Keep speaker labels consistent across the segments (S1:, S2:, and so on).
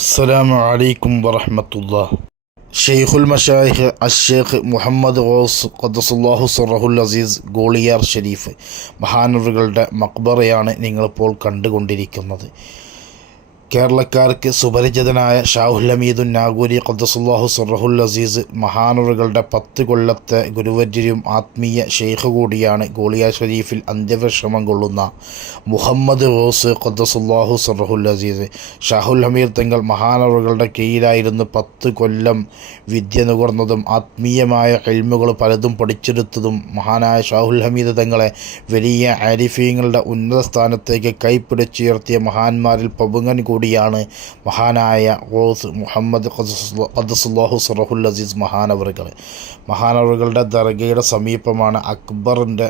S1: അസ്സലാമു അലൈക്കും വറഹമത്തുള്ള ഷെയ്ഖുൽ മഷായിഖ് അഷേഖ് മുഹമ്മദ് ഗോസ് ഖദ്സുല്ലാഹു സുറഹുൽ അസീസ് ഗോളിയാർ ഷരീഫ് മഹാനവറുകളുടെ മക്ബറയാണ് നിങ്ങളിപ്പോൾ കണ്ടുകൊണ്ടിരിക്കുന്നത് കേരളക്കാർക്ക് സുപരിചിതനായ ഷാഹുൽ ഹമീദുൻ നാഗൂരി ഖദ്സുല്ലാഹു സുറഹുൽ അസീസ് മഹാനുറുകളുടെ പത്ത് കൊല്ലത്തെ ഗുരുവര്യരും ആത്മീയ ഷെയ്ഖ് കൂടിയാണ് ഗോളിയ ഷരീഫിൽ അന്ത്യവിശ്രമം കൊള്ളുന്ന മുഹമ്മദ് റോസ് ഖദ്സുല്ലാഹു സുറഹുൽ അസീസ് ഷാഹുൽ ഹമീദ് തങ്ങൾ മഹാനുറുകളുടെ കീഴിലായിരുന്നു പത്ത് കൊല്ലം വിദ്യ നുകർന്നതും ആത്മീയമായ കഴിമുകൾ പലതും പഠിച്ചെടുത്തതും മഹാനായ ഷാഹുൽ ഹമീദ് തങ്ങളെ വലിയ ആരിഫീങ്ങളുടെ ഉന്നത സ്ഥാനത്തേക്ക് കൈപ്പിടിച്ചുയർത്തിയ മഹാന്മാരിൽ പബുങ്ങൻ കൂടി കൂടിയാണ് മഹാനായ ഓസ് മുഹമ്മദ് അദസുല്ലാഹു സറഹുൽ അസീസ് മഹാനവറുകൾ മഹാനവറുകളുടെ ദർഗയുടെ സമീപമാണ് അക്ബറിൻ്റെ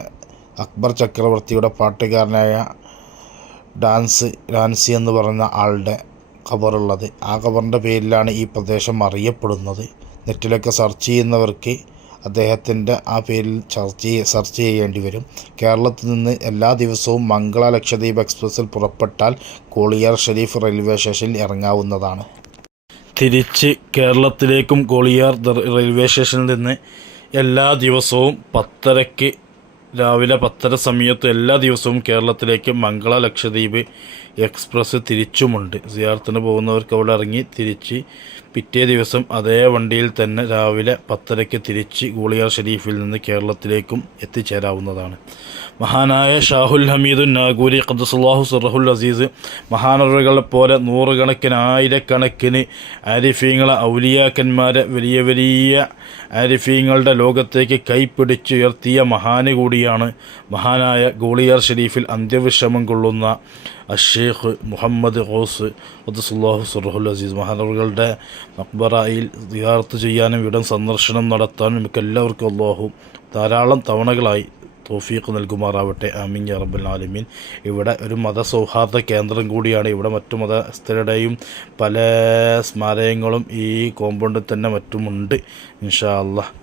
S1: അക്ബർ ചക്രവർത്തിയുടെ പാട്ടുകാരനായ ഡാൻസ് ഡാൻസി എന്ന് പറയുന്ന ആളുടെ ഖബറുള്ളത് ആ ഖബറിൻ്റെ പേരിലാണ് ഈ പ്രദേശം അറിയപ്പെടുന്നത് നെറ്റിലൊക്കെ സെർച്ച് ചെയ്യുന്നവർക്ക് അദ്ദേഹത്തിൻ്റെ ആ പേരിൽ ചർച്ച ചെയ്യ സെർച്ച് ചെയ്യേണ്ടി വരും കേരളത്തിൽ നിന്ന് എല്ലാ ദിവസവും മംഗള ലക്ഷദ്വീപ് എക്സ്പ്രസ്സിൽ പുറപ്പെട്ടാൽ കോളിയാർ ഷെരീഫ് റെയിൽവേ സ്റ്റേഷനിൽ ഇറങ്ങാവുന്നതാണ്
S2: തിരിച്ച് കേരളത്തിലേക്കും കോളിയാർ റെയിൽവേ സ്റ്റേഷനിൽ നിന്ന് എല്ലാ ദിവസവും പത്തരയ്ക്ക് രാവിലെ പത്തര സമയത്ത് എല്ലാ ദിവസവും കേരളത്തിലേക്ക് മംഗള ലക്ഷദ്വീപ് എക്സ്പ്രസ് തിരിച്ചുമുണ്ട് സിയാർത്തിന് പോകുന്നവർക്ക് അവിടെ ഇറങ്ങി തിരിച്ച് പിറ്റേ ദിവസം അതേ വണ്ടിയിൽ തന്നെ രാവിലെ പത്തരയ്ക്ക് തിരിച്ച് ഗൂളിയാർ ഷെരീഫിൽ നിന്ന് കേരളത്തിലേക്കും എത്തിച്ചേരാവുന്നതാണ് മഹാനായ ഷാഹുൽ ഹമീദുൻ നാഗൂരി ഖദ്സുല്ലാഹു സുറഹുൽ അസീസ് മഹാനറുകളെ പോലെ നൂറുകണക്കിന് ആയിരക്കണക്കിന് ആരിഫീങ്ങളെ ഔലിയാക്കന്മാരെ വലിയ വലിയ ആരിഫീങ്ങളുടെ ലോകത്തേക്ക് കൈപ്പിടിച്ചുയർത്തിയ മഹാന് കൂടിയാണ് മഹാനായ ഗൂളിയാർ ഷെരീഫിൽ അന്ത്യവിശ്രമം കൊള്ളുന്ന അഷേഖ് മുഹമ്മദ് ഖോസ് മുത്തസുല്ലാഹു സുറഹുൽ അസീസ് മഹാനവറുകളുടെ മക്ബറയിൽ ദിയാർത്ത് ചെയ്യാനും ഇവിടം സന്ദർശനം നടത്താനും എല്ലാവർക്കും അള്ളാഹു ധാരാളം തവണകളായി തോഫീഖ് നൽകുമാറാവട്ടെ അമീൻ അറബുൽ ആലമീൻ ഇവിടെ ഒരു മതസൗഹാർദ്ദ കേന്ദ്രം കൂടിയാണ് ഇവിടെ മറ്റു മതസ്ഥരുടെയും പല സ്മാരകങ്ങളും ഈ കോമ്പൗണ്ടിൽ തന്നെ മറ്റുമുണ്ട് ഇൻഷാ അള്ളാഹ്